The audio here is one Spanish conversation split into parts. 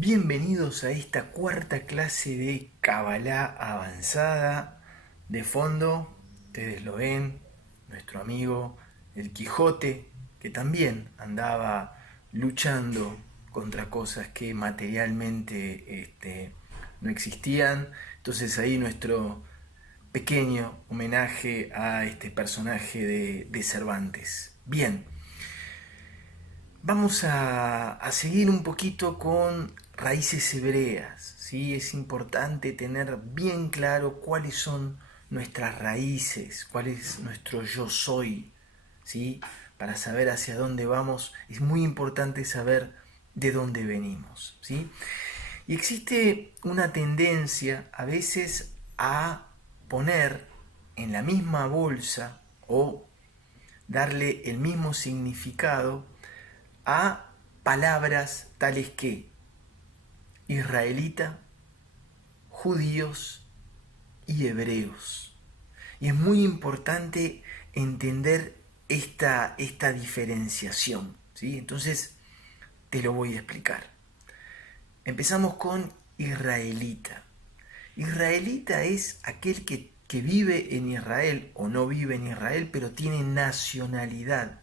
Bienvenidos a esta cuarta clase de Kabbalah avanzada. De fondo, ustedes lo ven, nuestro amigo el Quijote, que también andaba luchando contra cosas que materialmente no existían. Entonces ahí nuestro pequeño homenaje a este personaje de Cervantes. Bien, vamos a seguir un poquito con raíces hebreas, ¿sí? Es importante tener bien claro cuáles son nuestras raíces, cuál es nuestro yo soy, ¿sí? Para saber hacia dónde vamos, es muy importante saber de dónde venimos, ¿sí? Y existe una tendencia a veces a poner en la misma bolsa o darle el mismo significado a palabras tales que israelita, judíos y hebreos. Y es muy importante entender esta diferenciación, ¿sí? Entonces te lo voy a explicar. Empezamos con israelita. Israelita es aquel que vive en Israel o no vive en Israel, pero tiene nacionalidad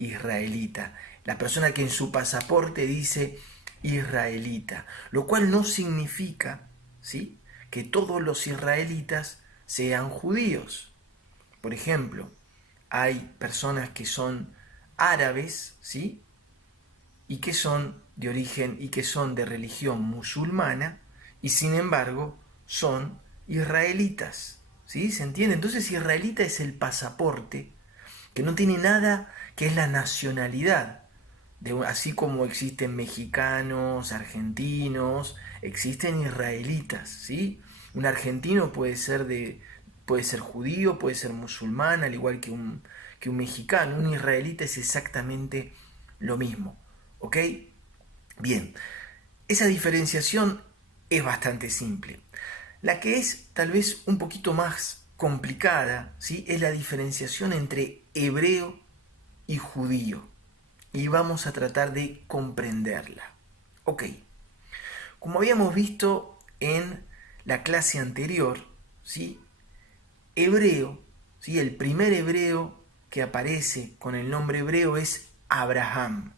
israelita. La persona que en su pasaporte dice israelita, lo cual no significa, ¿sí?, que todos los israelitas sean judíos. Por ejemplo, hay personas que son árabes, ¿sí?, y que son de origen y que son de religión musulmana y sin embargo son israelitas, ¿sí? ¿Se entiende? Entonces israelita es el pasaporte que no tiene nada, que es la nacionalidad. Así como existen mexicanos, argentinos, existen israelitas, ¿sí? Un argentino puede ser judío, puede ser musulmán, al igual que un mexicano. Un israelita es exactamente lo mismo, ¿ok? Bien, esa diferenciación es bastante simple. La que es tal vez un poquito más complicada, ¿sí?, es la diferenciación entre hebreo y judío. Y vamos a tratar de comprenderla. Ok, como habíamos visto en la clase anterior, ¿sí?, hebreo, ¿sí?, el primer hebreo que aparece con el nombre hebreo es Abraham.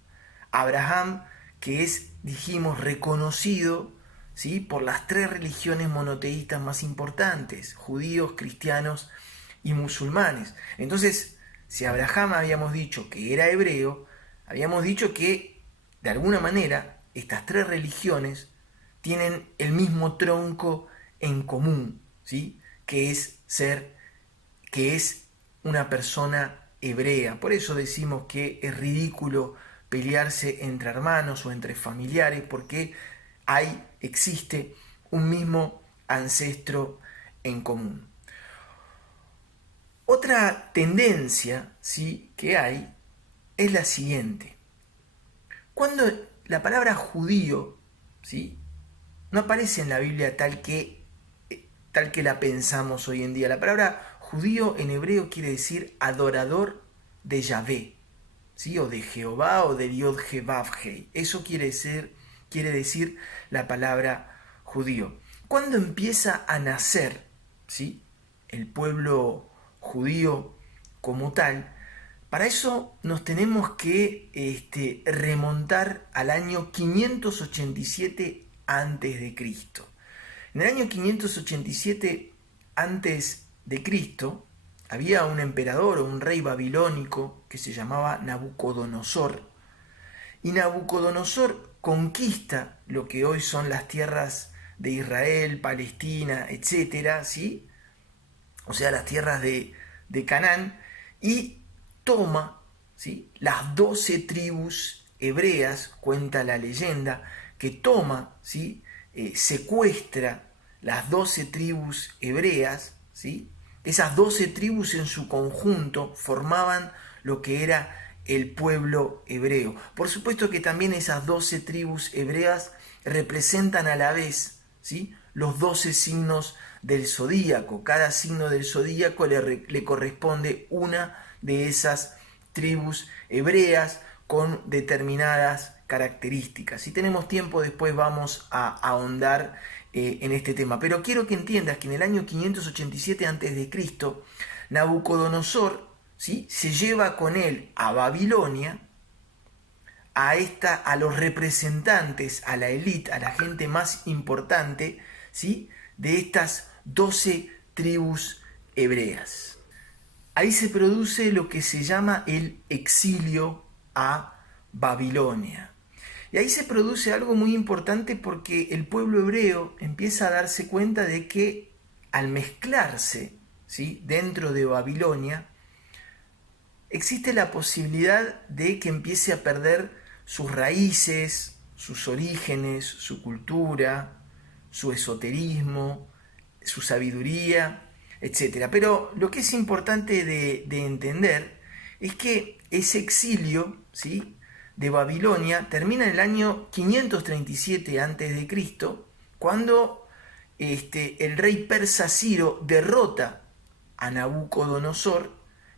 Abraham, que es, dijimos, reconocido, ¿sí?, por las tres religiones monoteístas más importantes: judíos, cristianos y musulmanes. Entonces, si Abraham habíamos dicho que era hebreo, habíamos dicho que, de alguna manera, estas tres religiones tienen el mismo tronco en común, ¿sí?, que es una persona hebrea. Por eso decimos que es ridículo pelearse entre hermanos o entre familiares, porque existe un mismo ancestro en común. Otra tendencia, ¿sí?, que hay es la siguiente. Cuando la palabra judío, ¿sí?, no aparece en la Biblia tal que la pensamos hoy en día. La palabra judío en hebreo quiere decir adorador de Yahvé, ¿sí?, o de Jehová o de Dios Jebavhei. Eso quiere decir la palabra judío. Cuando empieza a nacer, ¿sí?, el pueblo judío como tal, para eso nos tenemos que remontar al año 587 antes de Cristo. En el año 587 antes de Cristo había un emperador o un rey babilónico que se llamaba Nabucodonosor. Y Nabucodonosor conquista lo que hoy son las tierras de Israel, Palestina, etcétera, ¿sí?, o sea, las tierras de Canaán, y toma, ¿sí?, las 12 tribus hebreas, cuenta la leyenda, que toma, ¿sí?, secuestra las 12 tribus hebreas, ¿sí? Esas 12 tribus en su conjunto formaban lo que era el pueblo hebreo. Por supuesto que también esas 12 tribus hebreas representan a la vez, ¿sí?, los 12 signos del zodíaco. Cada signo del zodíaco le corresponde una de esas tribus hebreas con determinadas características. Si tenemos tiempo después vamos a ahondar en este tema. Pero quiero que entiendas que en el año 587 a.C., Nabucodonosor, ¿sí?, se lleva con él a Babilonia, a los representantes, a la élite, a la gente más importante, ¿sí?, de estas 12 tribus hebreas. Ahí se produce lo que se llama el exilio a Babilonia. Y ahí se produce algo muy importante porque el pueblo hebreo empieza a darse cuenta de que al mezclarse, ¿sí?, dentro de Babilonia, existe la posibilidad de que empiece a perder sus raíces, sus orígenes, su cultura, su esoterismo, su sabiduría, etc. Pero lo que es importante de entender es que ese exilio, ¿sí?, de Babilonia termina en el año 537 a.C., cuando el rey persa Ciro derrota a Nabucodonosor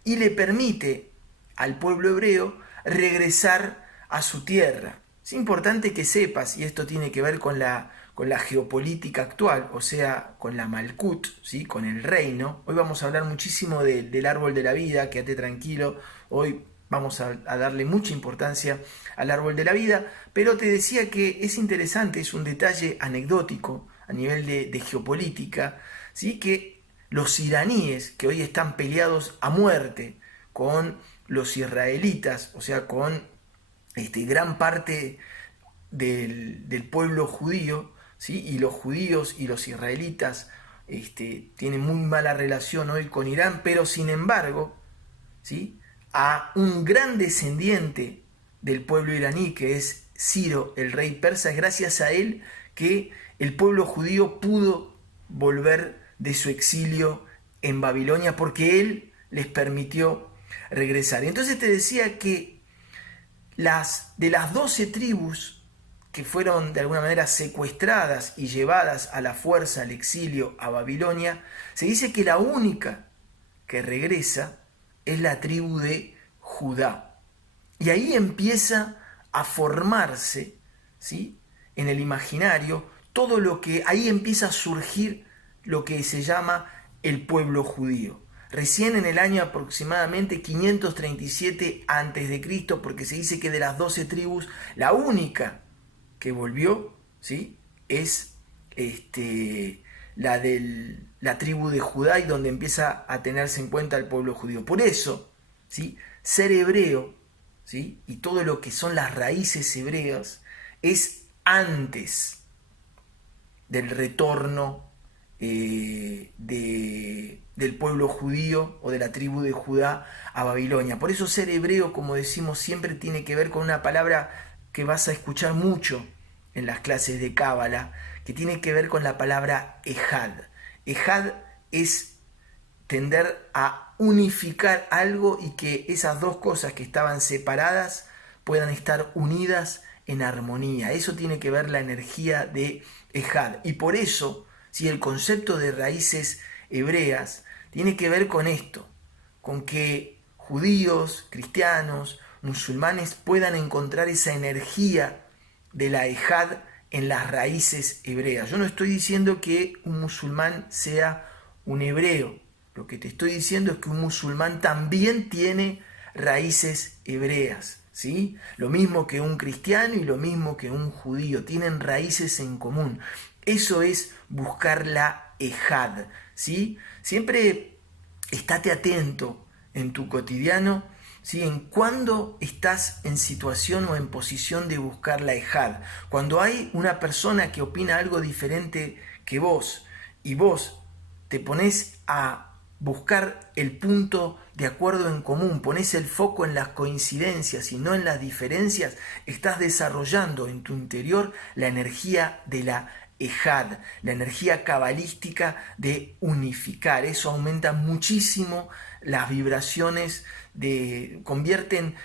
y le permite al pueblo hebreo regresar a su tierra. Es importante que sepas, y esto tiene que ver con la geopolítica actual, o sea, con la Malkut, ¿sí?, con el reino. Hoy vamos a hablar muchísimo del árbol de la vida, quédate tranquilo, hoy vamos a darle mucha importancia al árbol de la vida, pero te decía que es interesante, es un detalle anecdótico a nivel de geopolítica, ¿sí?, que los iraníes, que hoy están peleados a muerte con los israelitas, o sea, con gran parte del pueblo judío, ¿sí?, y los judíos y los israelitas tienen muy mala relación hoy con Irán, pero sin embargo, ¿sí?, a un gran descendiente del pueblo iraní, que es Ciro, el rey persa, es gracias a él que el pueblo judío pudo volver de su exilio en Babilonia, porque él les permitió regresar. Entonces te decía que de las 12 tribus que fueron de alguna manera secuestradas y llevadas a la fuerza al exilio a Babilonia, se dice que la única que regresa es la tribu de Judá. Y ahí empieza a formarse, ¿sí?, en el imaginario todo lo que, ahí empieza a surgir lo que se llama el pueblo judío. Recién en el año aproximadamente 537 a.C., porque se dice que de las 12 tribus, la única que volvió, ¿sí?, es la tribu de Judá, y donde empieza a tenerse en cuenta el pueblo judío. Por eso, ¿sí?, ser hebreo, ¿sí?, y todo lo que son las raíces hebreas es antes del retorno del pueblo judío o de la tribu de Judá a Babilonia. Por eso ser hebreo, como decimos siempre, tiene que ver con una palabra que vas a escuchar mucho en las clases de Cábala, que tiene que ver con la palabra ejad. Ejad es tender a unificar algo y que esas dos cosas que estaban separadas puedan estar unidas en armonía. Eso tiene que ver la energía de ejad. Y por eso, si el concepto de raíces hebreas tiene que ver con esto, con que judíos, cristianos, musulmanes puedan encontrar esa energía de la ejad en las raíces hebreas. Yo no estoy diciendo que un musulmán sea un hebreo. Lo que te estoy diciendo es que un musulmán también tiene raíces hebreas, ¿sí? Lo mismo que un cristiano y lo mismo que un judío, tienen raíces en común. Eso es buscar la ejad, ¿sí? Siempre estate atento en tu cotidiano, ¿sí?, en cuándo estás en situación o en posición de buscar la ejad. Cuando hay una persona que opina algo diferente que vos y vos te pones a buscar el punto de acuerdo en común, pones el foco en las coincidencias y no en las diferencias, estás desarrollando en tu interior la energía de la ejad, la energía cabalística de unificar. Eso aumenta muchísimo las vibraciones, convierten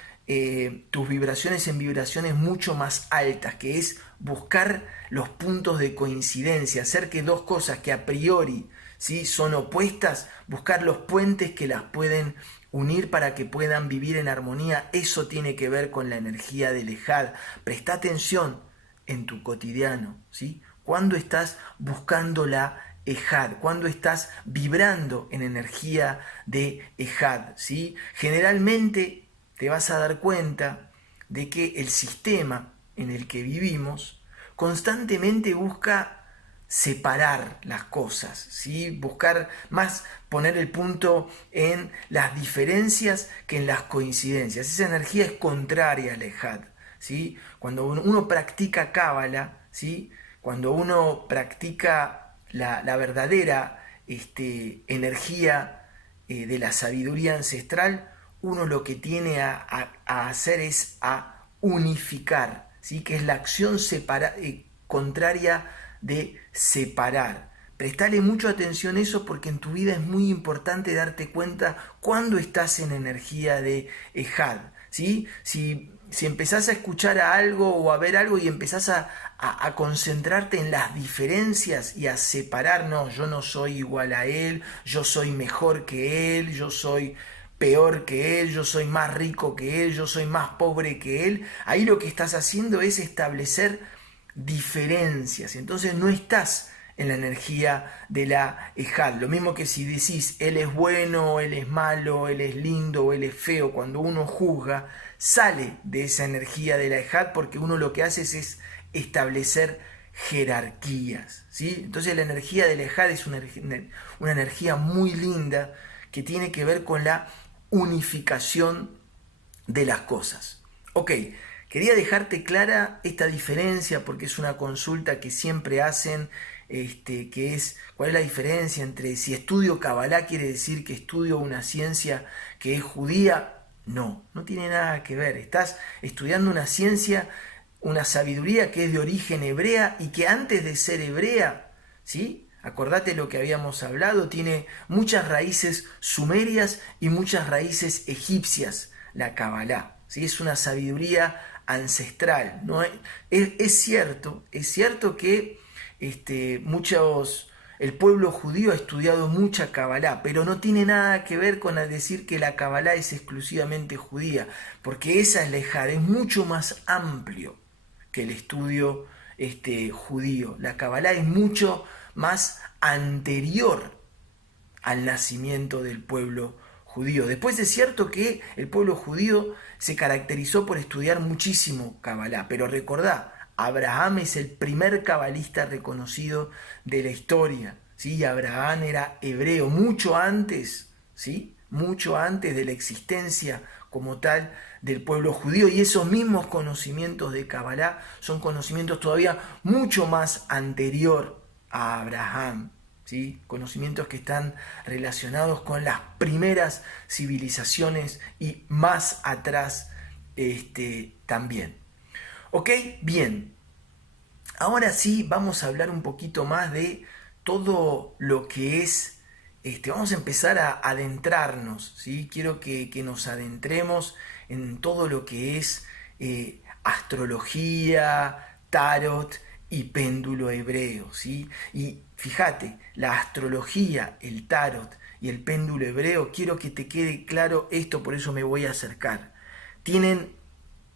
tus vibraciones en vibraciones mucho más altas, que es buscar los puntos de coincidencia, hacer que dos cosas que a priori, ¿sí?, son opuestas, buscar los puentes que las pueden unir para que puedan vivir en armonía. Eso tiene que ver con la energía del Ejad. Presta atención en tu cotidiano, ¿sí? Cuando estás buscando la Ejad, cuando estás vibrando en energía de Ejad, ¿sí? Generalmente te vas a dar cuenta de que el sistema en el que vivimos constantemente busca separar las cosas, ¿sí? Buscar más poner el punto en las diferencias que en las coincidencias. Esa energía es contraria al Ejad, ¿sí? Cuando uno practica Cábala, ¿sí? Cuando uno practica la verdadera energía de la sabiduría ancestral, uno lo que tiene a hacer es a unificar, ¿sí? Que es la acción contraria de separar. Prestale mucha atención a eso, porque en tu vida es muy importante darte cuenta cuando estás en energía de Ejad, ¿sí? Si empezás a escuchar a algo o a ver algo y empezás a concentrarte en las diferencias y a separar, no, yo no soy igual a él, yo soy mejor que él, yo soy peor que él, yo soy más rico que él, yo soy más pobre que él, ahí lo que estás haciendo es establecer diferencias. Entonces no estás en la energía de la Ejad. Lo mismo que si decís él es bueno, él es malo, él es lindo o él es feo, cuando uno juzga, sale de esa energía de la Ejad, porque uno lo que hace es establecer jerarquías, ¿sí? Entonces la energía de la Ejad es una energía muy linda que tiene que ver con la unificación de las cosas. Ok, quería dejarte clara esta diferencia porque es una consulta que siempre hacen, que es cuál es la diferencia entre si estudio Kabbalah quiere decir que estudio una ciencia que es judía. No, no tiene nada que ver. Estás estudiando una ciencia, una sabiduría que es de origen hebrea y que antes de ser hebrea, ¿sí? Acordate lo que habíamos hablado, tiene muchas raíces sumerias y muchas raíces egipcias, la Kabbalah, ¿sí? Es una sabiduría ancestral, ¿no? Es cierto que el pueblo judío ha estudiado mucha Kabbalah, pero no tiene nada que ver con decir que la Kabbalah es exclusivamente judía, porque esa es la Ejad, es mucho más amplio que el estudio judío. La Kabbalah es mucho más anterior al nacimiento del pueblo judío. Después es cierto que el pueblo judío se caracterizó por estudiar muchísimo Kabbalah, pero recordá, Abraham es el primer cabalista reconocido de la historia, ¿sí? Abraham era hebreo mucho antes, ¿sí? Mucho antes de la existencia como tal del pueblo judío, y esos mismos conocimientos de Kabbalah son conocimientos todavía mucho más anterior a Abraham, ¿sí? Conocimientos que están relacionados con las primeras civilizaciones y más atrás también. Ok, bien. Ahora sí vamos a hablar un poquito más de todo lo que es, vamos a empezar a adentrarnos, ¿sí? Quiero que nos adentremos en todo lo que es astrología, tarot y péndulo hebreo, ¿sí? Y fíjate, la astrología, el tarot y el péndulo hebreo, quiero que te quede claro esto, por eso me voy a acercar. Tienen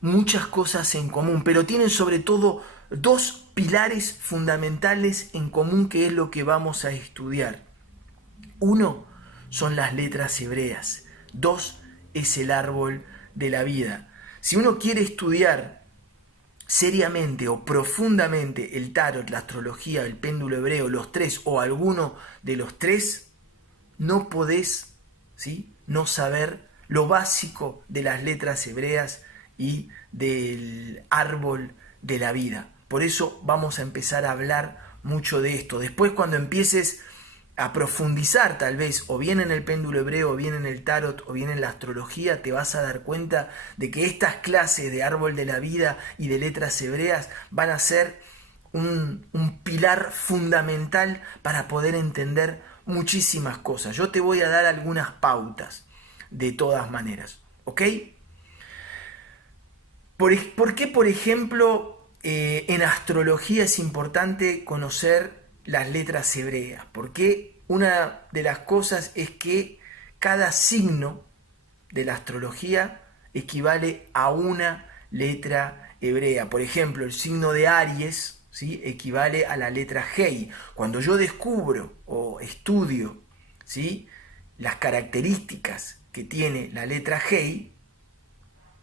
muchas cosas en común, pero tienen sobre todo dos pilares fundamentales en común, que es lo que vamos a estudiar. Uno son las letras hebreas, dos es el árbol de la vida. Si uno quiere estudiar seriamente o profundamente el tarot, la astrología, el péndulo hebreo, los tres o alguno de los tres, no podés, ¿sí?, no saber lo básico de las letras hebreas y del árbol de la vida. Por eso vamos a empezar a hablar mucho de esto. Después, cuando empieces a profundizar, tal vez, o bien en el péndulo hebreo, o bien en el tarot, o bien en la astrología, te vas a dar cuenta de que estas clases de árbol de la vida y de letras hebreas van a ser un pilar fundamental para poder entender muchísimas cosas. Yo te voy a dar algunas pautas, de todas maneras, ¿ok? ¿Por qué, por ejemplo, en astrología es importante conocer las letras hebreas? Porque una de las cosas es que cada signo, de la astrología equivale a una letra hebrea. Por ejemplo, el signo de Aries, ¿sí?, equivale a la letra Hei. Cuando yo descubro o estudio, ¿sí?, las características que tiene la letra Hei,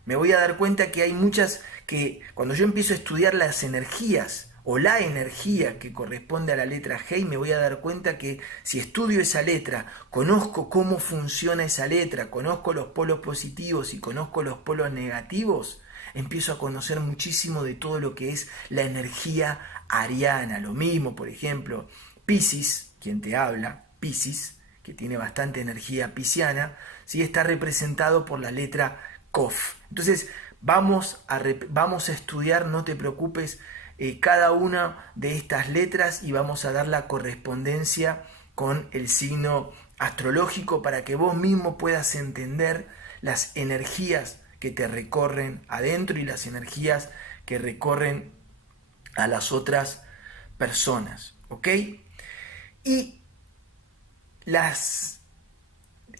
me voy a dar cuenta que hay muchas que cuando yo empiezo a estudiar las energías o la energía que corresponde a la letra Hei, me voy a dar cuenta que si estudio esa letra, conozco cómo funciona esa letra, conozco los polos positivos y conozco los polos negativos, empiezo a conocer muchísimo de todo lo que es la energía ariana. Lo mismo, por ejemplo, Piscis, quien te habla, Piscis, que tiene bastante energía pisciana, ¿sí?, está representado por la letra Kof. Entonces, vamos a estudiar, no te preocupes, cada una de estas letras y vamos a dar la correspondencia con el signo astrológico para que vos mismo puedas entender las energías que te recorren adentro y las energías que recorren a las otras personas, ¿ok? Y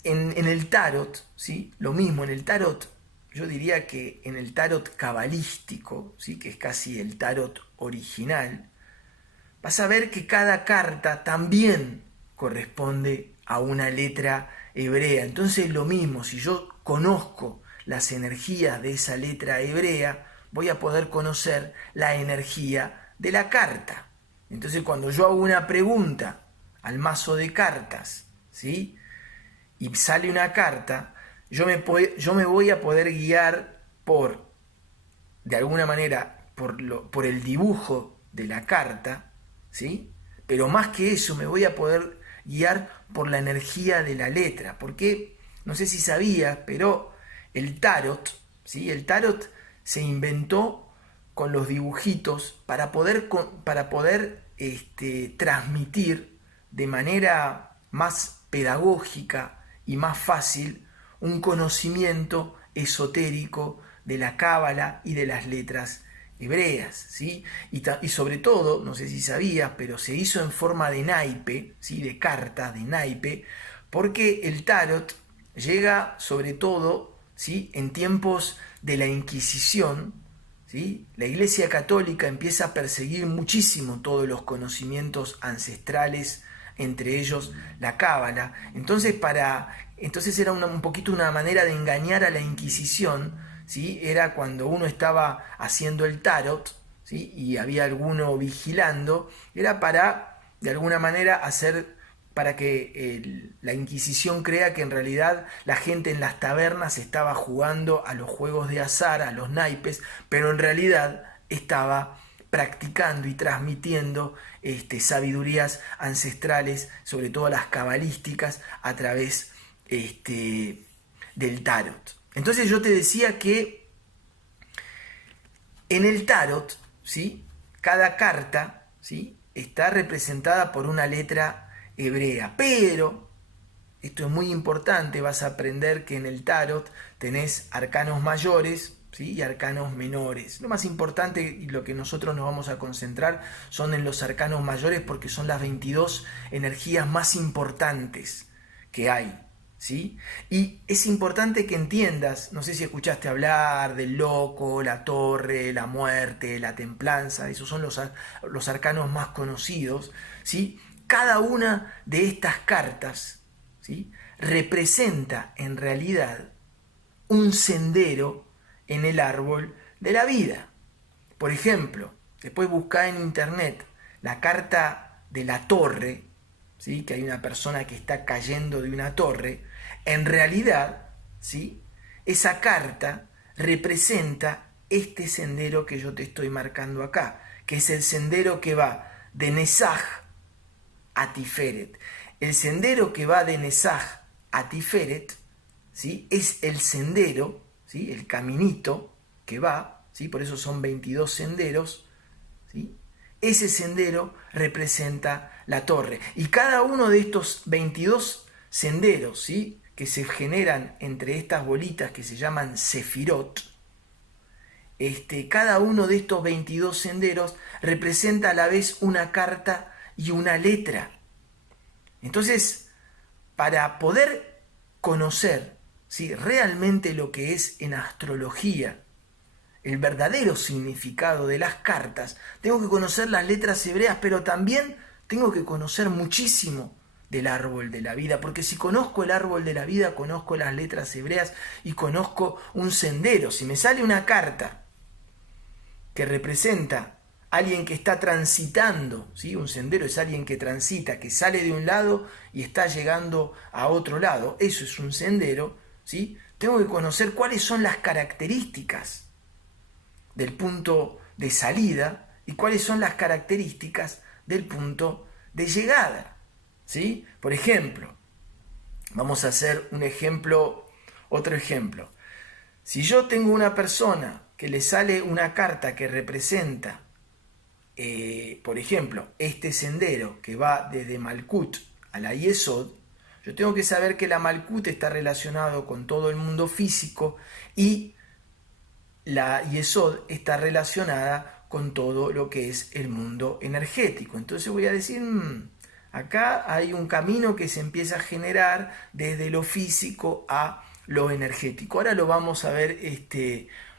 en el tarot, ¿sí?, lo mismo, en el tarot, yo diría que en el tarot cabalístico, ¿sí?, que es casi el tarot original, vas a ver que cada carta también corresponde a una letra hebrea. Entonces lo mismo, si yo conozco las energías de esa letra hebrea, voy a poder conocer la energía de la carta. Entonces cuando yo hago una pregunta al mazo de cartas, ¿sí?, y sale una carta, yo me voy a poder guiar de alguna manera, por el dibujo de la carta, ¿sí? Pero más que eso, me voy a poder guiar por la energía de la letra. Porque, no sé si sabías, pero el tarot, ¿sí?, el tarot se inventó con los dibujitos para poder transmitir de manera más pedagógica y más fácil un conocimiento esotérico de la cábala y de las letras hebreas, ¿sí? Y sobre todo, no sé si sabías, pero se hizo en forma de naipe, ¿sí?, de carta, de naipe, porque el tarot llega sobre todo, ¿sí?, en tiempos de la Inquisición, ¿sí? La Iglesia Católica empieza a perseguir muchísimo todos los conocimientos ancestrales, entre ellos la cábala. Entonces era un poquito una manera de engañar a la Inquisición, ¿sí? Era cuando uno estaba haciendo el tarot, ¿sí?, y había alguno vigilando, era para, de alguna manera, para que la Inquisición crea que en realidad la gente en las tabernas estaba jugando a los juegos de azar, a los naipes, pero en realidad estaba practicando y transmitiendo sabidurías ancestrales, sobre todo las cabalísticas, a través del tarot. Entonces yo te decía que en el tarot, ¿sí?, cada carta, ¿sí?, está representada por una letra hebrea, pero esto es muy importante, vas a aprender que en el tarot tenés arcanos mayores, ¿sí?, y arcanos menores. Lo más importante y lo que nosotros nos vamos a concentrar son en los arcanos mayores porque son las 22 energías más importantes que hay, ¿sí? Y es importante que entiendas, no sé si escuchaste hablar del loco, la torre, la muerte, la templanza, esos son los arcanos más conocidos, ¿sí? Cada una de estas cartas, ¿sí?, representa en realidad un sendero en el árbol de la vida. Por ejemplo, después buscá en internet la carta de la torre, ¿sí?, que hay una persona que está cayendo de una torre. En realidad, ¿sí?, esa carta representa este sendero que yo te estoy marcando acá, que es el sendero que va de Nesaj a Tiferet. El sendero que va de Nesaj a Tiferet, ¿sí?, es el sendero, ¿sí?, el caminito que va, ¿sí?, por eso son 22 senderos, ¿sí? Ese sendero representa la torre. Y cada uno de estos 22 senderos, ¿sí?, que se generan entre estas bolitas que se llaman sefirot, cada uno de estos 22 senderos representa a la vez una carta y una letra. Entonces, para poder conocer, ¿sí? Realmente lo que es en astrología, el verdadero significado de las cartas, tengo que conocer las letras hebreas, pero también tengo que conocer muchísimo del árbol de la vida, porque si conozco el árbol de la vida, conozco las letras hebreas y conozco un sendero. Si me sale una carta que representa a alguien que está transitando, ¿sí? Un sendero es alguien que transita, que sale de un lado y está llegando a otro lado, eso es un sendero, ¿sí? Tengo que conocer cuáles son las características del punto de salida y cuáles son las características del punto de llegada, ¿sí? Por ejemplo, vamos a hacer un ejemplo, otro ejemplo. Si yo tengo una persona que le sale una carta que representa, por ejemplo, este sendero que va desde Malkut a la Yesod, yo tengo que saber que la Malkut está relacionado con todo el mundo físico y la Yesod está relacionada con todo lo que es el mundo energético. Entonces voy a decir, acá hay un camino que se empieza a generar desde lo físico a lo energético. Ahora lo vamos a ver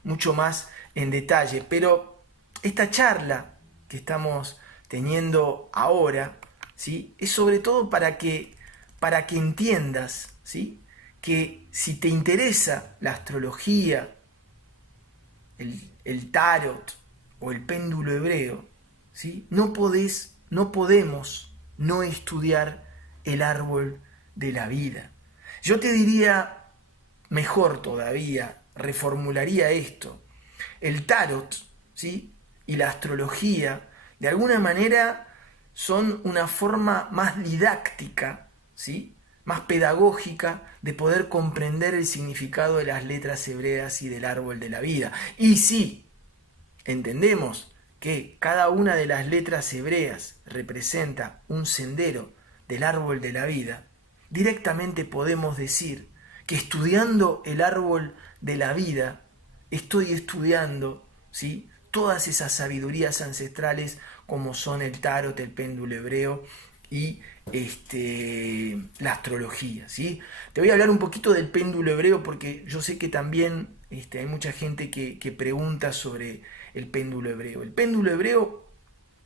mucho más en detalle, pero esta charla que estamos teniendo ahora, ¿sí? Es sobre todo para que entiendas, ¿sí? Que si te interesa la astrología, el tarot o el péndulo hebreo, ¿sí? No podemos no estudiar el árbol de la vida. Yo te diría, mejor todavía, reformularía esto. El tarot, ¿sí? Y la astrología, de alguna manera, son una forma más didáctica, ¿sí? Más pedagógica de poder comprender el significado de las letras hebreas y del árbol de la vida. Y sí, entendemos que cada una de las letras hebreas representa un sendero del árbol de la vida, directamente podemos decir que estudiando el árbol de la vida, estoy estudiando, ¿sí? Todas esas sabidurías ancestrales como son el tarot, el péndulo hebreo y la astrología, ¿sí? Te voy a hablar un poquito del péndulo hebreo porque yo sé que también hay mucha gente que pregunta sobre el péndulo hebreo. El péndulo hebreo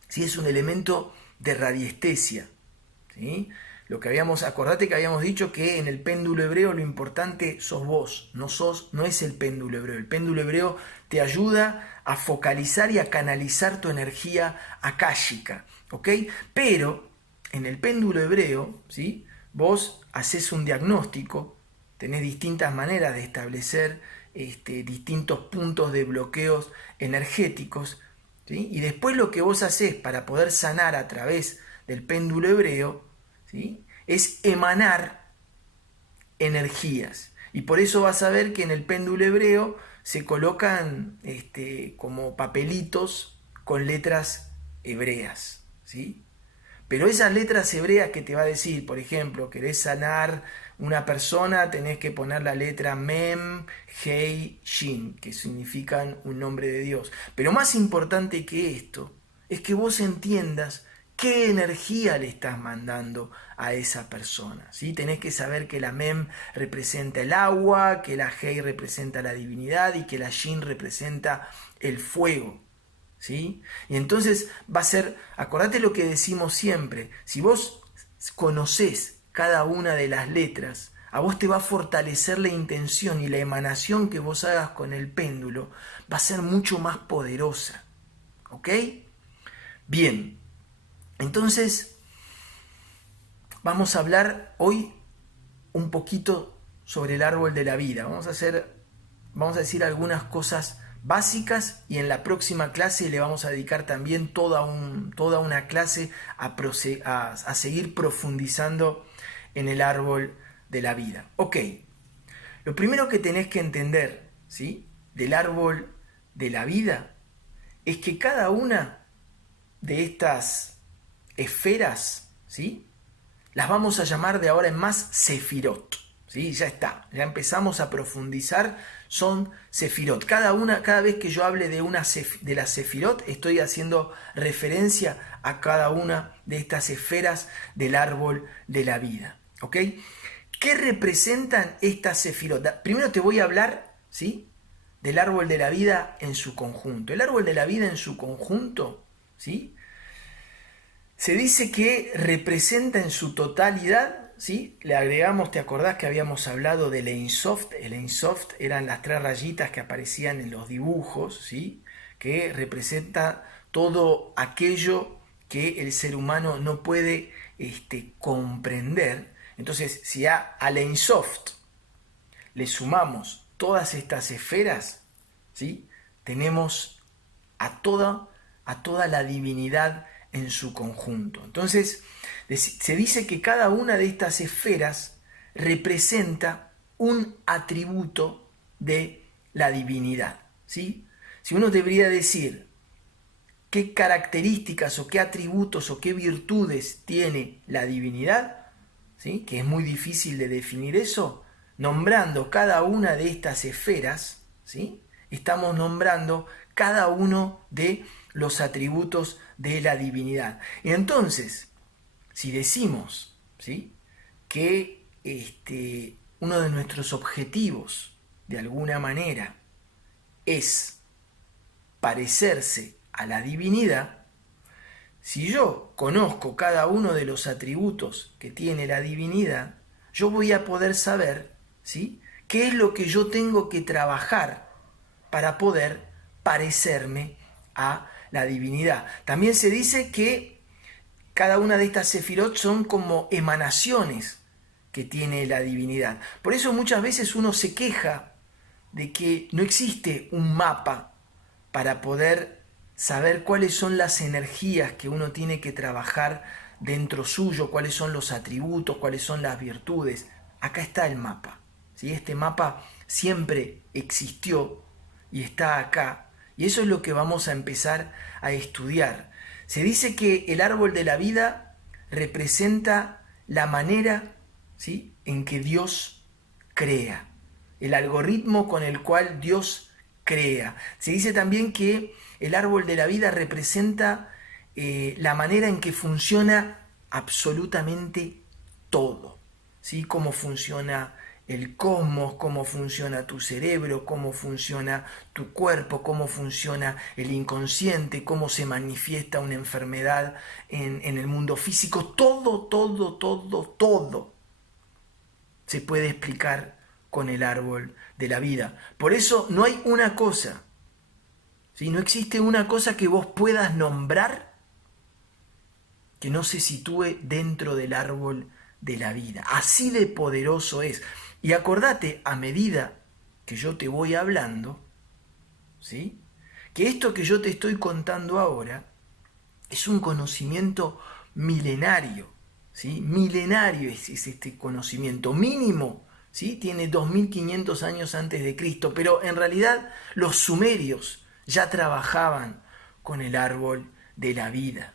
sí es un elemento de radiestesia, ¿sí? Acordate que habíamos dicho que en el péndulo hebreo lo importante sos vos, no es el péndulo hebreo. El péndulo hebreo te ayuda a focalizar y a canalizar tu energía akáshica, ¿ok? Pero en el péndulo hebreo, ¿sí? Vos haces un diagnóstico, tenés distintas maneras de establecer distintos puntos de bloqueos energéticos, ¿sí? Y después lo que vos haces para poder sanar a través del péndulo hebreo, ¿sí? Es emanar energías. Y por eso vas a ver que en el péndulo hebreo se colocan como papelitos con letras hebreas, ¿sí? Pero esas letras hebreas que te va a decir, por ejemplo, querés sanar una persona, tenés que poner la letra Mem, Hei, Shin, que significan un nombre de Dios. Pero más importante que esto, es que vos entiendas qué energía le estás mandando a esa persona, ¿sí? Tenés que saber que la Mem representa el agua, que la Hei representa la divinidad y que la Shin representa el fuego, ¿sí? Y entonces va a ser, acordate lo que decimos siempre, si vos conocés cada una de las letras, a vos te va a fortalecer la intención y la emanación que vos hagas con el péndulo va a ser mucho más poderosa, ¿ok? Bien, entonces vamos a hablar hoy un poquito sobre el árbol de la vida, vamos a decir algunas cosas básicas y en la próxima clase le vamos a dedicar también toda una clase a seguir profundizando en el árbol de la vida. Ok, lo primero que tenés que entender, ¿sí?, del árbol de la vida es que cada una de estas esferas, ¿sí?, las vamos a llamar de ahora en más sefirot, ¿sí? Ya está, ya empezamos a profundizar, son sefirot. Cada vez que yo hable de las sefirot, estoy haciendo referencia a cada una de estas esferas del árbol de la vida, ¿ok? ¿Qué representan estas sefirot? Primero te voy a hablar, ¿sí?, del árbol de la vida en su conjunto. El árbol de la vida en su conjunto, ¿sí?, se dice que representa en su totalidad, ¿sí? Le agregamos, ¿te acordás que habíamos hablado del Ein Sof? El Ein Sof eran las 3 rayitas que aparecían en los dibujos, ¿sí?, que representa todo aquello que el ser humano no puede comprender. Entonces, si al Ein Sof le sumamos todas estas esferas, ¿sí?, tenemos a toda la divinidad en su conjunto. Entonces, se dice que cada una de estas esferas representa un atributo de la divinidad, ¿sí? Si uno debería decir qué características o qué atributos o qué virtudes tiene la divinidad, ¿sí?, que es muy difícil de definir eso, nombrando cada una de estas esferas, ¿sí?, estamos nombrando cada uno de los atributos de la divinidad. Y entonces, si decimos, ¿sí?, que uno de nuestros objetivos, de alguna manera, es parecerse a la divinidad, si yo conozco cada uno de los atributos que tiene la divinidad, yo voy a poder saber, ¿sí?, qué es lo que yo tengo que trabajar para poder parecerme a la divinidad. También se dice que cada una de estas sefirot son como emanaciones que tiene la divinidad. Por eso muchas veces uno se queja de que no existe un mapa para poder saber cuáles son las energías que uno tiene que trabajar dentro suyo, cuáles son los atributos, cuáles son las virtudes. Acá está el mapa, ¿sí? Este mapa siempre existió y está acá. Y eso es lo que vamos a empezar a estudiar. Se dice que el árbol de la vida representa la manera, ¿sí?, en que Dios crea, el algoritmo con el cual Dios crea. Se dice también que el árbol de la vida representa la manera en que funciona absolutamente todo, ¿sí?, cómo funciona el cosmos, cómo funciona tu cerebro, cómo funciona tu cuerpo, cómo funciona el inconsciente, cómo se manifiesta una enfermedad en el mundo físico. Todo se puede explicar con el árbol de la vida. Por eso no hay una cosa, ¿sí?, no existe una cosa que vos puedas nombrar que no se sitúe dentro del árbol de la vida. Así de poderoso es. Y acordate, a medida que yo te voy hablando, ¿sí?, que esto que yo te estoy contando ahora es un conocimiento milenario, ¿sí? Milenario es este conocimiento. Mínimo, ¿sí?, tiene 2500 años antes de Cristo, pero en realidad los sumerios ya trabajaban con el árbol de la vida,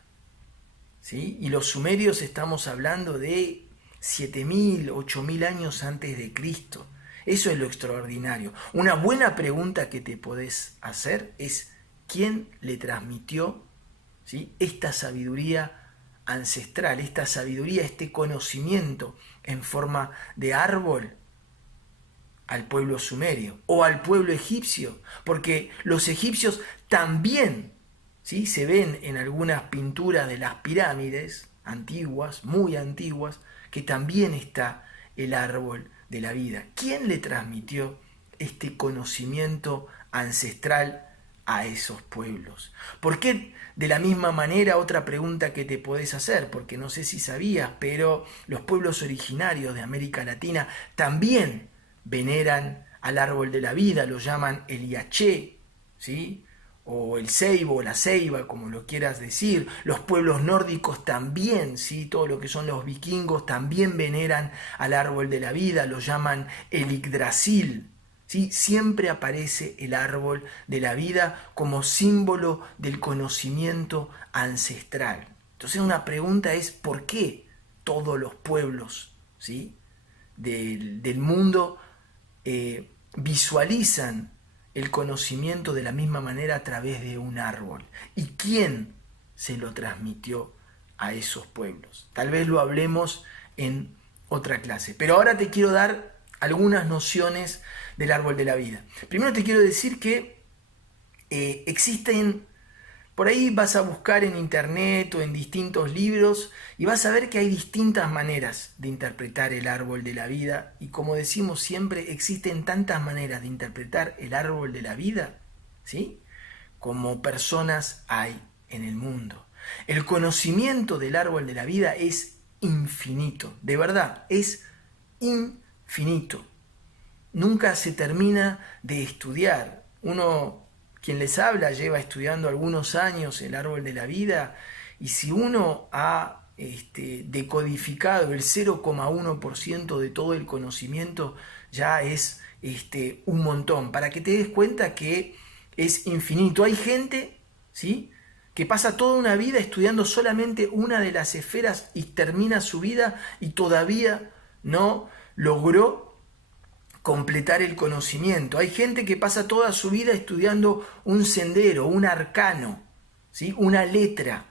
¿sí? Y los sumerios estamos hablando de 7000, 8000 años antes de Cristo. Eso es lo extraordinario. Una buena pregunta que te podés hacer es: ¿quién le transmitió, ¿sí?, esta sabiduría ancestral, esta sabiduría, este conocimiento en forma de árbol al pueblo sumerio o al pueblo egipcio? Porque los egipcios también, ¿sí?, se ven en algunas pinturas de las pirámides antiguas, muy antiguas, que también está el árbol de la vida. ¿Quién le transmitió este conocimiento ancestral a esos pueblos? ¿Por qué de la misma manera? Otra pregunta que te podés hacer, porque no sé si sabías, pero los pueblos originarios de América Latina también veneran al árbol de la vida, lo llaman el yaché, ¿sí?, o el ceibo, o la ceiba, como lo quieras decir. Los pueblos nórdicos también, ¿sí?, todo lo que son los vikingos también veneran al árbol de la vida, lo llaman el Yggdrasil, ¿sí? Siempre aparece el árbol de la vida como símbolo del conocimiento ancestral. Entonces una pregunta es: ¿por qué todos los pueblos, ¿sí?, del mundo visualizan el conocimiento de la misma manera a través de un árbol? ¿Y quién se lo transmitió a esos pueblos? Tal vez lo hablemos en otra clase. Pero ahora te quiero dar algunas nociones del árbol de la vida. Primero te quiero decir que existen, por ahí vas a buscar en internet o en distintos libros y vas a ver que hay distintas maneras de interpretar el árbol de la vida. Y como decimos siempre, existen tantas maneras de interpretar el árbol de la vida, ¿sí?, como personas hay en el mundo. El conocimiento del árbol de la vida es infinito, de verdad, es infinito. Nunca se termina de estudiar. Uno, quien les habla, lleva estudiando algunos años el árbol de la vida, y si uno ha decodificado el 0,1% de todo el conocimiento, ya es un montón, para que te des cuenta que es infinito. Hay gente, ¿sí?, que pasa toda una vida estudiando solamente una de las esferas y termina su vida y todavía no logró completar el conocimiento. Hay gente que pasa toda su vida estudiando un sendero, un arcano, ¿sí?, una letra,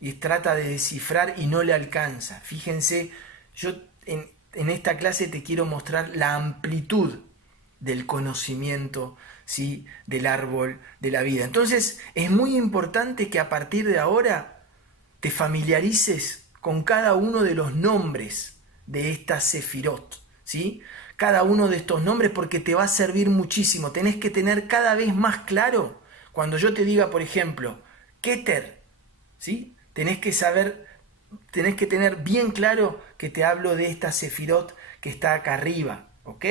y trata de descifrar y no le alcanza. Fíjense, yo en esta clase te quiero mostrar la amplitud del conocimiento, ¿sí?, del árbol de la vida. Entonces es muy importante que a partir de ahora te familiarices con cada uno de los nombres de esta Sefirot, ¿sí?, cada uno de estos nombres, porque te va a servir muchísimo. Tenés que tener cada vez más claro, cuando yo te diga, por ejemplo, Keter, ¿sí?, tenés que tener bien claro que te hablo de esta Sefirot que está acá arriba, ¿ok?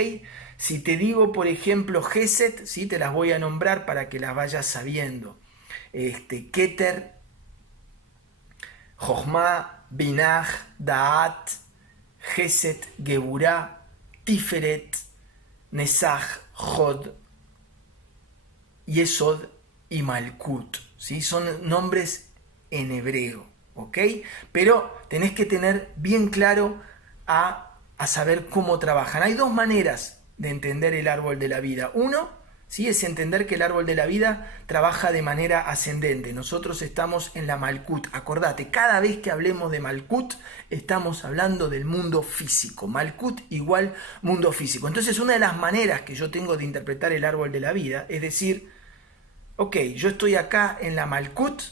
Si te digo, por ejemplo, Geset, ¿sí?, te las voy a nombrar para que las vayas sabiendo. Keter, Jochma, Binah, Da'at, Geset, Geburah, Tiferet, Nesaj, Jod, Yesod y Malkut, ¿sí? Son nombres en hebreo, ¿ok? Pero tenés que tener bien claro a saber cómo trabajan. Hay dos maneras de entender el árbol de la vida. Uno, ¿sí?, es entender que el árbol de la vida trabaja de manera ascendente. Nosotros estamos en la Malkut. Acordate, cada vez que hablemos de Malkut, estamos hablando del mundo físico. Malkut igual mundo físico. Entonces, una de las maneras que yo tengo de interpretar el árbol de la vida es decir, ok, yo estoy acá en la Malkut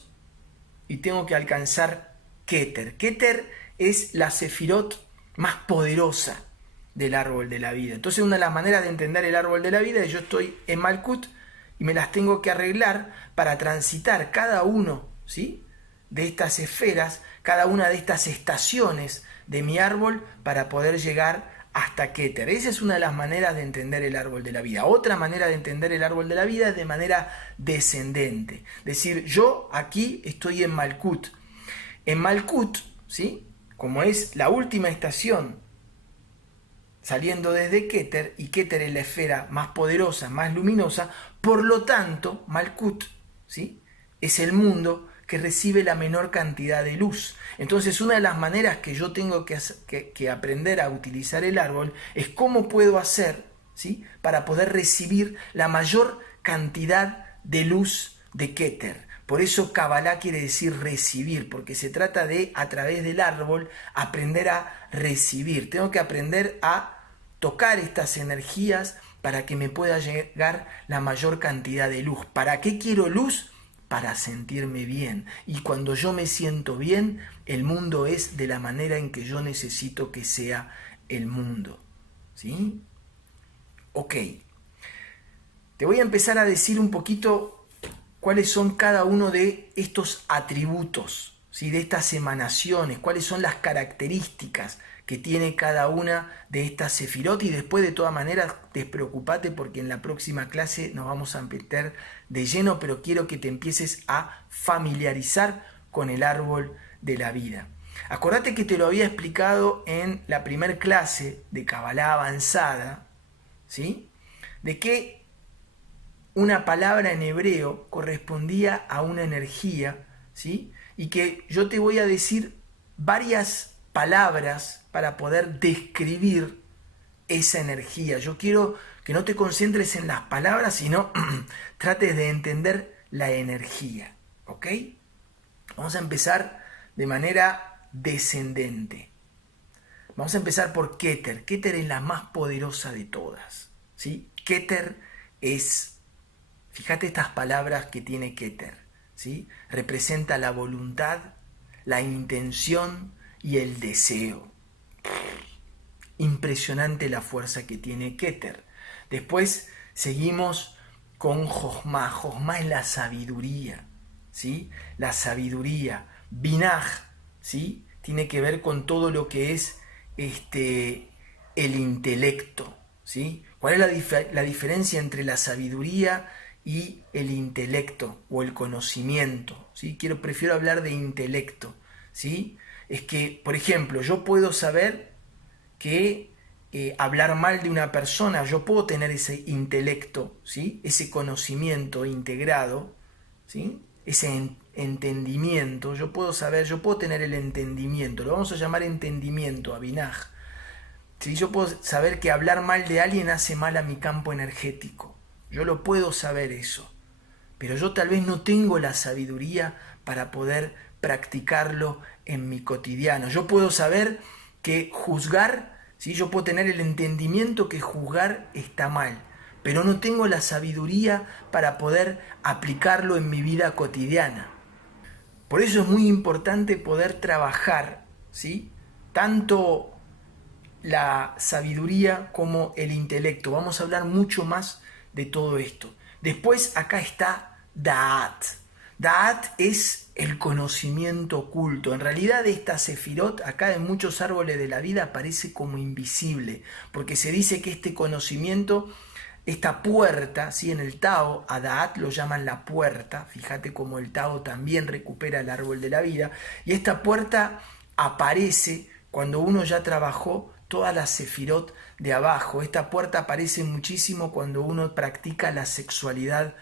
y tengo que alcanzar Keter. Keter es la Sefirot más poderosa del árbol de la vida. Entonces, una de las maneras de entender el árbol de la vida es yo estoy en Malkut y me las tengo que arreglar para transitar cada uno, ¿sí?, de estas esferas, cada una de estas estaciones de mi árbol para poder llegar hasta Keter. Esa es una de las maneras de entender el árbol de la vida. Otra manera de entender el árbol de la vida es de manera descendente. Es decir, yo aquí estoy en Malkut. En Malkut, ¿sí?, como es la última estación saliendo desde Keter, y Keter es la esfera más poderosa, más luminosa, por lo tanto, Malkut, ¿sí?, es el mundo que recibe la menor cantidad de luz. Entonces, una de las maneras que yo tengo que aprender a utilizar el árbol es cómo puedo hacer, ¿sí?, para poder recibir la mayor cantidad de luz de Keter. Por eso Kabbalah quiere decir recibir, porque se trata de, a través del árbol, aprender a recibir. Tengo que aprender a tocar estas energías para que me pueda llegar la mayor cantidad de luz. ¿Para qué quiero luz? Para sentirme bien. Y cuando yo me siento bien, el mundo es de la manera en que yo necesito que sea el mundo. ¿Sí? Ok. Te voy a empezar a decir un poquito cuáles son cada uno de estos atributos, ¿sí?, de estas emanaciones, cuáles son las características que tiene cada una de estas sefirot, y después, de todas maneras, despreocupate porque en la próxima clase nos vamos a meter de lleno, pero quiero que te empieces a familiarizar con el árbol de la vida. Acordate que te lo había explicado en la primer clase de Kabbalah avanzada, ¿sí?, de que una palabra en hebreo correspondía a una energía, ¿sí?, y que yo te voy a decir varias palabras para poder describir esa energía. Yo quiero que no te concentres en las palabras, sino trates de entender la energía, ¿ok? Vamos a empezar de manera descendente. Vamos a empezar por Keter. Keter es la más poderosa de todas, ¿sí? Keter es, fíjate estas palabras que tiene Keter, ¿sí? Representa la voluntad, la intención y el deseo. Impresionante la fuerza que tiene Keter. Después seguimos con Jochma. Jochma es la sabiduría, ¿sí? La sabiduría. Binaj, ¿sí? Tiene que ver con todo lo que es el intelecto, ¿sí? ¿Cuál es la diferencia entre la sabiduría y el intelecto o el conocimiento? ¿Sí? Prefiero hablar de intelecto, ¿sí? Es que, por ejemplo, yo puedo saber que hablar mal de una persona, yo puedo tener ese intelecto, ¿sí? Ese conocimiento integrado, ¿sí? Ese entendimiento, yo puedo saber, yo puedo tener el entendimiento, lo vamos a llamar entendimiento, Abinaj. ¿Sí? Yo puedo saber que hablar mal de alguien hace mal a mi campo energético, yo lo puedo saber eso, pero yo tal vez no tengo la sabiduría para poder practicarlo en mi cotidiano. Yo puedo saber que juzgar, ¿sí? Yo puedo tener el entendimiento que juzgar está mal, pero no tengo la sabiduría para poder aplicarlo en mi vida cotidiana. Por eso es muy importante poder trabajar, ¿sí? Tanto la sabiduría como el intelecto. Vamos a hablar mucho más de todo esto. Después acá está Da'at. Da'at es el conocimiento oculto. En realidad esta Sefirot acá en muchos árboles de la vida parece como invisible, porque se dice que este conocimiento, esta puerta, ¿sí? En el Tao, a Da'at lo llaman la puerta, fíjate cómo el Tao también recupera el árbol de la vida, y esta puerta aparece cuando uno ya trabajó todas las sefirot de abajo. Esta puerta aparece muchísimo cuando uno practica la sexualidad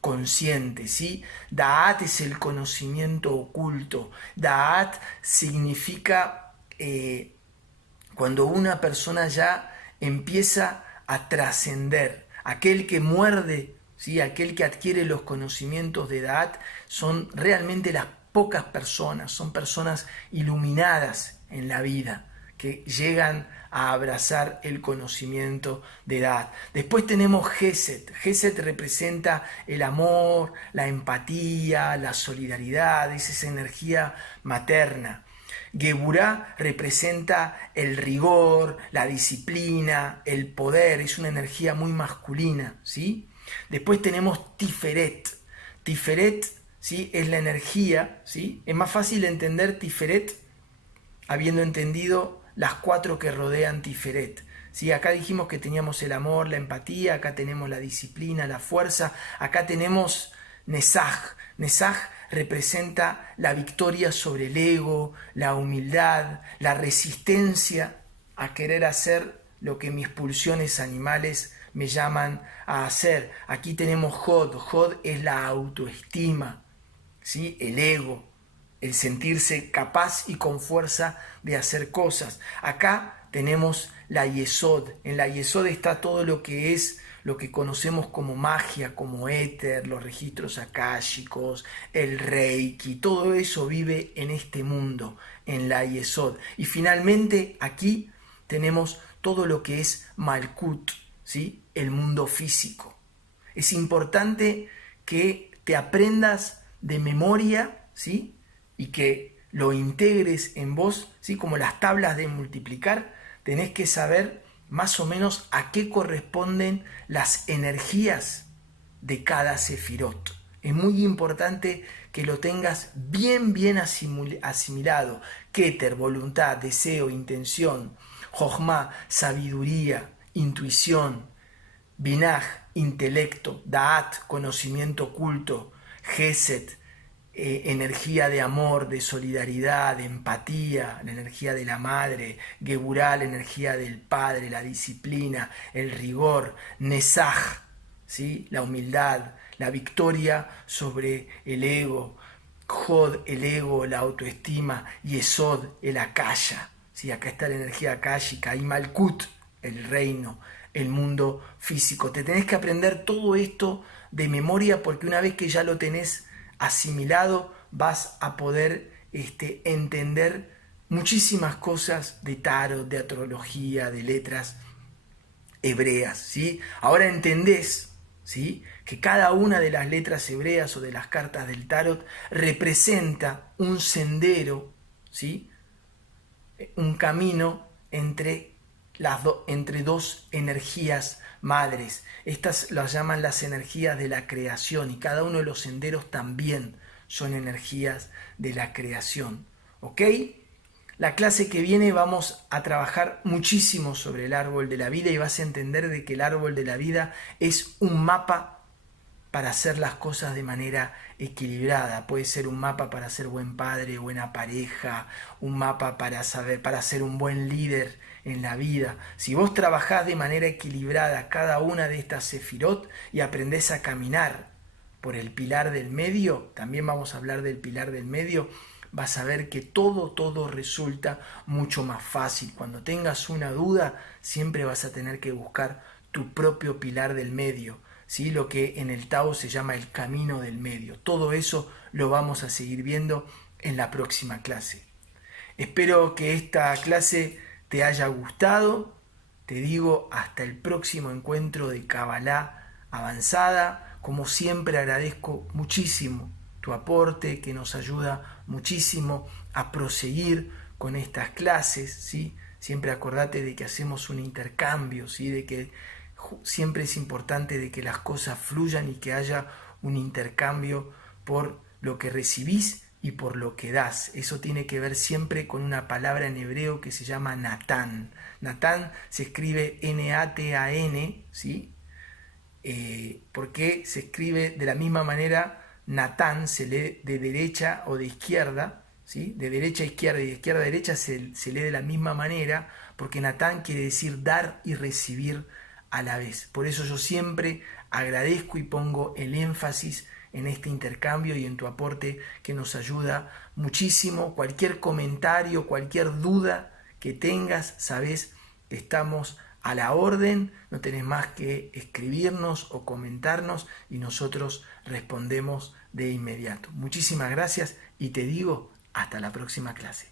consciente, ¿sí? Da'at es el conocimiento oculto. Da'at significa cuando una persona ya empieza a trascender. Aquel que muerde, ¿sí? Aquel que adquiere los conocimientos de Da'at son realmente las pocas personas, son personas iluminadas en la vida, que llegan a abrazar el conocimiento de Da'at. Después tenemos Geset. Geset representa el amor, la empatía, la solidaridad, es esa energía materna. Geburá representa el rigor, la disciplina, el poder, es una energía muy masculina, ¿sí? Después tenemos Tiferet. Tiferet, ¿sí? Es la energía, ¿sí? Es más fácil entender Tiferet habiendo entendido las 4 que rodean Tiferet. ¿Sí? Acá dijimos que teníamos el amor, la empatía, acá tenemos la disciplina, la fuerza, acá tenemos Nesaj. Nesaj representa la victoria sobre el ego, la humildad, la resistencia a querer hacer lo que mis pulsiones animales me llaman a hacer. Aquí tenemos Hod. Hod es la autoestima, ¿sí? El ego, el sentirse capaz y con fuerza de hacer cosas. Acá tenemos la Yesod. En la Yesod está todo lo que es lo que conocemos como magia, como éter, los registros akáshicos, el reiki, todo eso vive en este mundo, en la Yesod. Y finalmente aquí tenemos todo lo que es Malkut, ¿sí? El mundo físico. Es importante que te aprendas de memoria, ¿sí? Y que lo integres en vos, ¿sí? Como las tablas de multiplicar, tenés que saber más o menos a qué corresponden las energías de cada sefirot. Es muy importante que lo tengas bien asimilado. Keter, voluntad, deseo, intención. Jochma, sabiduría, intuición. Binaj, intelecto. Da'at, conocimiento oculto. Geset, energía de amor, de solidaridad, de empatía, la energía de la madre. Geburá, la energía del padre, la disciplina, el rigor. Nesaj, ¿sí? La humildad, la victoria sobre el ego. Hod, el ego, la autoestima. Yesod, el akasha, ¿sí? Acá está la energía akáshica. Y Malkut, el reino, el mundo físico. Te tenés que aprender todo esto de memoria, porque una vez que ya lo tenés asimilado, vas a poder entender muchísimas cosas de tarot, de astrología, de letras hebreas, ¿sí? Ahora entendés, ¿sí?, que cada una de las letras hebreas o de las cartas del tarot representa un sendero, ¿sí?, un camino entre, entre dos energías madres. Estas las llaman las energías de la creación y cada uno de los senderos también son energías de la creación. ¿Ok? La clase que viene vamos a trabajar muchísimo sobre el árbol de la vida y vas a entender de que el árbol de la vida es un mapa para hacer las cosas de manera equilibrada. Puede ser un mapa para ser buen padre, buena pareja, un mapa para ser un buen líder en la vida. Si vos trabajás de manera equilibrada cada una de estas sefirot y aprendés a caminar por el pilar del medio, también vamos a hablar del pilar del medio, vas a ver que todo resulta mucho más fácil. Cuando tengas una duda, siempre vas a tener que buscar tu propio pilar del medio, ¿sí? Lo que en el Tao se llama el camino del medio. Todo eso lo vamos a seguir viendo en la próxima clase. Espero que esta clase te haya gustado. Te digo hasta el próximo encuentro de Kabbalah Avanzada. Como siempre agradezco muchísimo tu aporte, que nos ayuda muchísimo a proseguir con estas clases, ¿sí? Siempre acordate de que hacemos un intercambio, ¿sí? De que siempre es importante de que las cosas fluyan y que haya un intercambio por lo que recibís y por lo que das. Eso tiene que ver siempre con una palabra en hebreo que se llama Natán. Natán se escribe N-A-T-A-N, ¿sí? Porque se escribe de la misma manera. Natán se lee de derecha o de izquierda, ¿sí? De derecha a izquierda y de izquierda a derecha se lee de la misma manera, porque Natán quiere decir dar y recibir a la vez. Por eso yo siempre agradezco y pongo el énfasis en este intercambio y en tu aporte, que nos ayuda muchísimo. Cualquier comentario, cualquier duda que tengas, sabes que estamos a la orden, no tenés más que escribirnos o comentarnos y nosotros respondemos de inmediato. Muchísimas gracias y te digo hasta la próxima clase.